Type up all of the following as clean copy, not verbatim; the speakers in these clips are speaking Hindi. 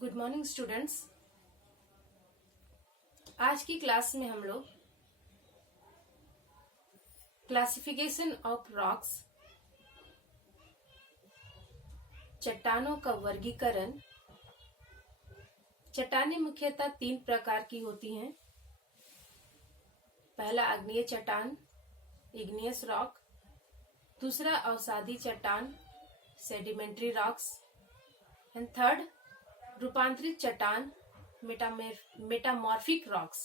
Good morning students. आज की क्लास में हम लोग क्लासिफिकेशन ऑफ रॉक्स, चट्टानों का वर्गीकरण। चट्टानें मुख्यतः 3 प्रकार की होती हैं। पहला आग्नेय चट्टान, इग्नियस रॉक। दूसरा अवसादी चट्टान, सेडिमेंट्री रॉक्स। एंड थर्ड रूपांतरित चट्टान, मेटामॉर्फिक रॉक्स।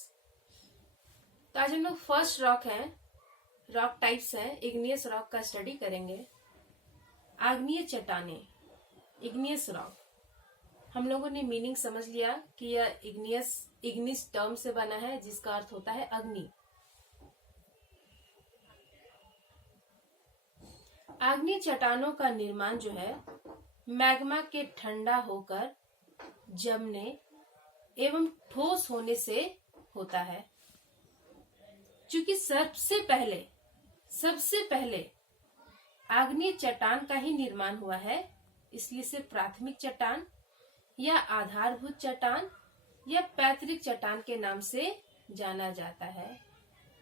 तो आज हम लोग फर्स्ट रॉक टाइप्स है, इग्नियस रॉक का स्टडी करेंगे। आग्नेय चट्टानें, इग्नियस रॉक। हम लोगों ने मीनिंग समझ लिया कि यह इग्निस टर्म से बना है, जिसका अर्थ होता है अग्नि। आग्नेय चट्टानों का निर्माण जो है मैग्मा के ठंडा होकर जमने एवं ठोस होने से होता है। चूंकि सबसे पहले आग्नेय चट्टान का ही निर्माण हुआ है, इसलिए इसे प्राथमिक चट्टान या आधारभूत चट्टान या पैतृक चट्टान के नाम से जाना जाता है।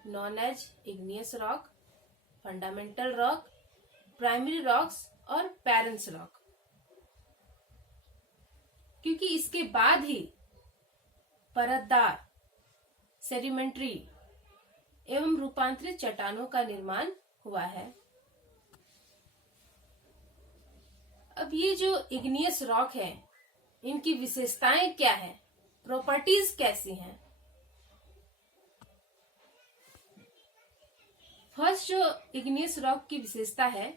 Known as igneous rock, fundamental rock, primary rocks और पेरेंट्स रॉक। क्योंकि इसके बाद ही परतदार, सेडिमेंट्री एवं रूपांतरित चट्टानों का निर्माण हुआ है। अब ये जो इग्नियस रॉक है, इनकी विशेषताएं क्या है, प्रॉपर्टीज कैसी हैं? फर्स्ट जो इग्नियस रॉक की विशेषता है,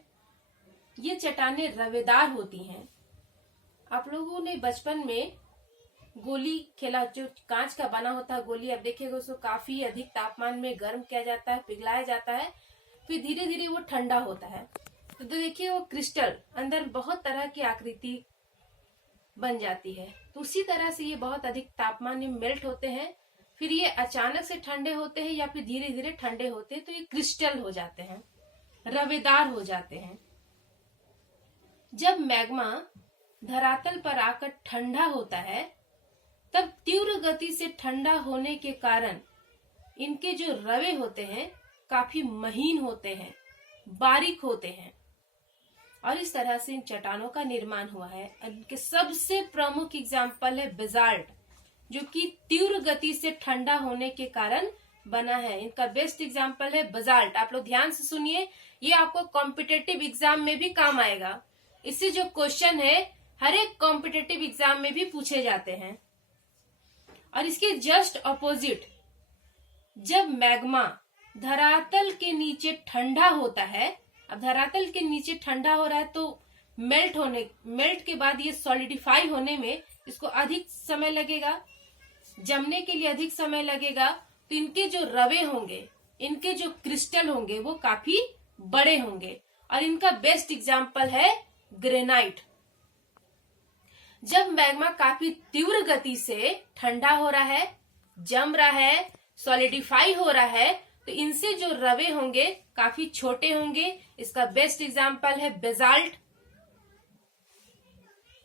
ये चट्टानें रवेदार होती हैं। आप लोगों ने बचपन में गोली खेला, जो कांच का बना होता है गोली, अब देखिएगा उसको काफी अधिक तापमान में गर्म किया जाता है, पिघलाया जाता है, फिर धीरे धीरे वो ठंडा होता है। तो देखिए वो क्रिस्टल अंदर बहुत तरह की आकृति बन जाती है। तो उसी तरह से ये बहुत अधिक तापमान में मेल्ट होते हैं, फिर ये अचानक से ठंडे होते हैं या फिर धीरे धीरे ठंडे होते हैं, तो ये क्रिस्टल हो जाते हैं, रवेदार हो जाते हैं। जब मैग्मा धरातल पर आकर ठंडा होता है, तब तीव्र गति से ठंडा होने के कारण इनके जो रवे होते हैं काफी महीन होते हैं, बारीक होते हैं, और इस तरह से इन चट्टानों का निर्माण हुआ है। इनके सबसे प्रमुख एग्जाम्पल है बेसाल्ट, जो कि तीव्र गति से ठंडा होने के कारण बना है। इनका बेस्ट एग्जाम्पल है बेसाल्ट। आप लोग ध्यान से सुनिए, ये आपको कॉम्पिटेटिव एग्जाम में भी काम आएगा। इससे जो क्वेश्चन है हर एक कॉम्पिटेटिव एग्जाम में भी पूछे जाते हैं। और इसके जस्ट ऑपोजिट, जब मैग्मा धरातल के नीचे ठंडा होता है, अब धरातल के नीचे ठंडा हो रहा है तो मेल्ट के बाद ये सॉलिडिफाई होने में इसको अधिक समय लगेगा, जमने के लिए अधिक समय लगेगा। तो इनके जो रवे होंगे, इनके जो क्रिस्टल होंगे, वो काफी बड़े होंगे। और इनका बेस्ट एग्जाम्पल है ग्रेनाइट। जब मैग्मा काफी तीव्र गति से ठंडा हो रहा है, जम रहा है, सॉलिडिफाई हो रहा है, तो इनसे जो रवे होंगे काफी छोटे होंगे। इसका बेस्ट एग्जाम्पल है बेसाल्ट।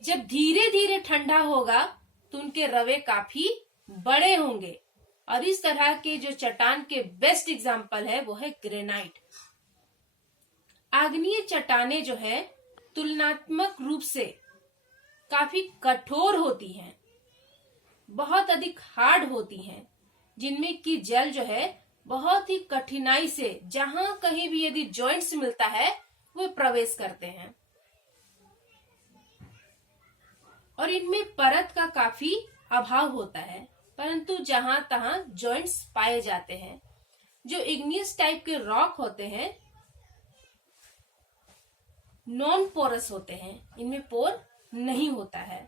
जब धीरे धीरे ठंडा होगा तो उनके रवे काफी बड़े होंगे। और इस तरह के जो चट्टान के बेस्ट एग्जाम्पल है वो है ग्रेनाइट। आग्नेय चट्टानें जो है तुलनात्मक रूप से काफी कठोर होती हैं, बहुत अधिक हार्ड होती हैं, जिनमें की जल जो है बहुत ही कठिनाई से, जहां कहीं भी यदि जॉइंट्स मिलता है वो प्रवेश करते हैं। और इनमें परत का काफी अभाव होता है, परंतु जहां तहां जॉइंट्स पाए जाते हैं। जो इग्नियस टाइप के रॉक होते हैं नॉन पोरस होते हैं, इनमें पोर नहीं होता है।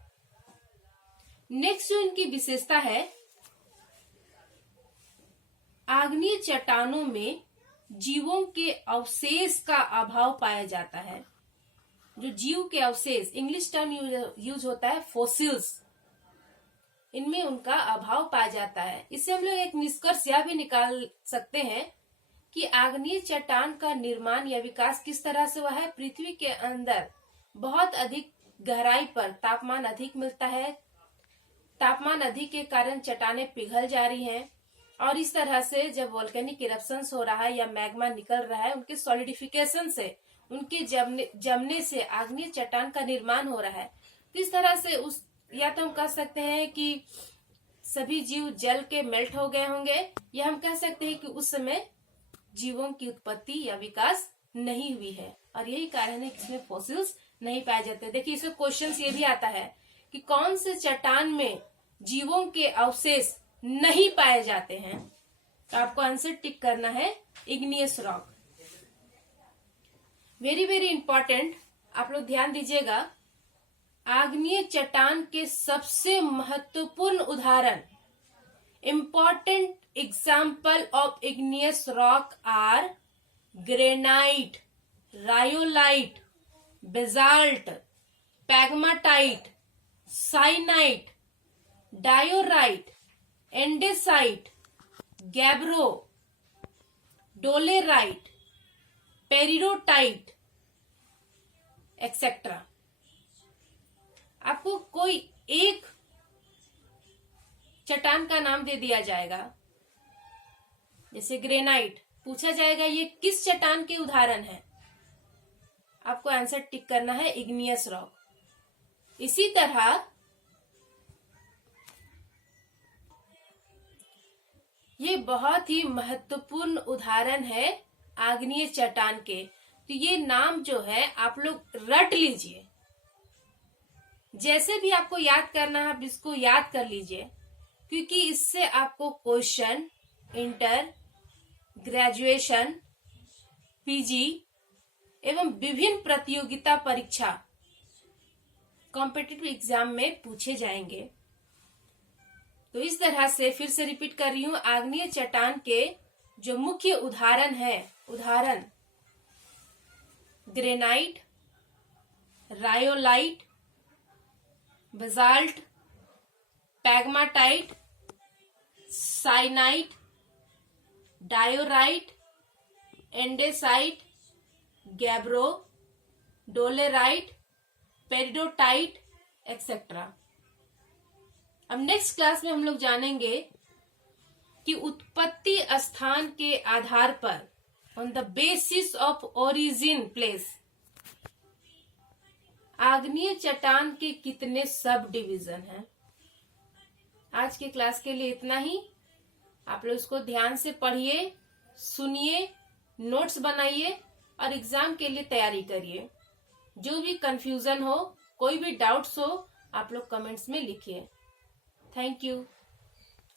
नेक्स्ट जो इनकी विशेषता है, आग्नेय चट्टानों में जीवों के अवशेष का अभाव पाया जाता है। जो जीव के अवशेष, इंग्लिश टर्म यूज होता है फॉसिल्स, इनमें उनका अभाव पाया जाता है। इससे हम लोग एक निष्कर्ष यह भी निकाल सकते हैं कि आग्नेय चट्टान का निर्माण या विकास किस तरह से हुआ है। पृथ्वी के अंदर बहुत अधिक गहराई पर तापमान अधिक मिलता है, तापमान अधिक के कारण चट्टानें पिघल जा रही हैं और इस तरह से जब वोल्केनिक इरप्शंस हो रहा है या मैग्मा निकल रहा है, उनके सॉलिडिफिकेशन से, उनके जमने से आग्नेय चट्टान का निर्माण हो रहा है। तो इस तरह से उस या तो हम कह सकते हैं कि सभी जीव जल के मेल्ट हो गए होंगे, या हम कह सकते हैं कि उस समय जीवों की उत्पत्ति या विकास नहीं हुई है और यही कारण है कि इसमें फॉसिल्स नहीं पाए जाते। देखिए इसमें क्वेश्चन ये भी आता है कि कौन से चट्टान में जीवों के अवशेष नहीं पाए जाते हैं, तो आपको आंसर टिक करना है igneous rock. Very very important, आप लोग ध्यान दीजिएगा। आग्नेय चट्टान के सबसे महत्वपूर्ण उदाहरण, important example of igneous rock are granite, rhyolite, basalt, pegmatite, syenite, diorite, andesite, gabbro, dolerite, peridotite etcetera. आपको कोई एक चट्टान का नाम दे दिया जाएगा, जैसे ग्रेनाइट, पूछा जाएगा ये किस चट्टान के उदाहरण है, आपको आंसर टिक करना है इग्नियस रॉक। इसी तरह ये बहुत ही महत्वपूर्ण उदाहरण है आग्नेय चट्टान के, तो ये नाम जो है आप लोग रट लीजिए। जैसे भी आपको याद करना है आप इसको याद कर लीजिए, क्योंकि इससे आपको क्वेश्चन इंटर, ग्रेजुएशन, पीजी एवं विभिन्न प्रतियोगिता परीक्षा, कॉम्पिटिटिव एग्जाम में पूछे जाएंगे। तो इस तरह से फिर से रिपीट कर रही हूं, आग्नेय चट्टान के जो मुख्य उदाहरण granite, rhyolite, basalt, pegmatite, syenite, diorite, andesite, gabbro, dolerite, peridotite etcetera. अब नेक्स्ट क्लास में हम लोग जानेंगे कि उत्पत्ति स्थान के आधार पर, on the basis of origin place, आग्नेय चट्टान के कितने सब डिवीजन हैं। आज की क्लास के लिए इतना ही। आप लोग इसको ध्यान से पढ़िए, सुनिए, नोट्स बनाइए और एग्जाम के लिए तैयारी करिए। जो भी कंफ्यूजन हो, कोई भी डाउट्स हो, आप लोग कमेंट्स में लिखिए। Thank you.